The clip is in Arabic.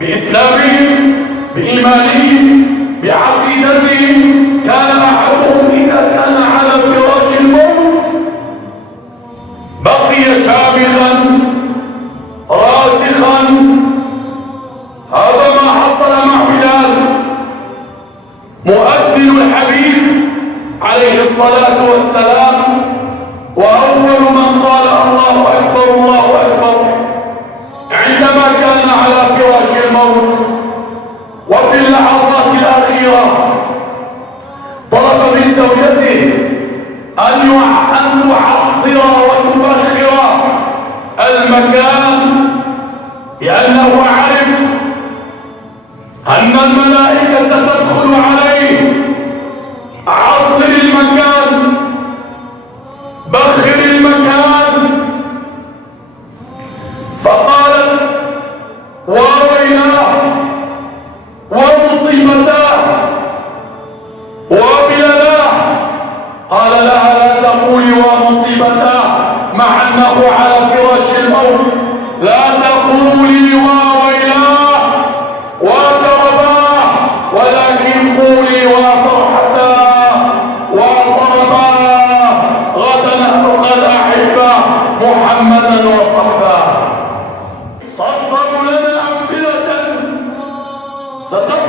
بإسلامهم، بإيمانهم، بعقيدتهم. كان أحدهم إذا كان على فراش الموت بقي شامخا راسخا. هذا ما حصل مع بلال مؤذن الحبيب عليه الصلاة والسلام، وأول من قال الله أكبر الله أكبر عندما كان على فراش الموت. وفي اللحظات الأخيرة طلب من زوجته أن تعطر وتبخر المكان، لأنه عرف أن الملائكة ستدخل عليه. عطر المكان، بخر المكان. فقالت وويلاه ومصيبتاه وبللاه. قال لها لا تقولي ومصيبتاه مع أنه على فراش الموت، لا تقولي وويلاه وكرباه، ولكن قولي وفرحتاه وطرباه. غدا نلقى الأحبة محمدا وصحبه. صدروا لنا أمثلة ستبقى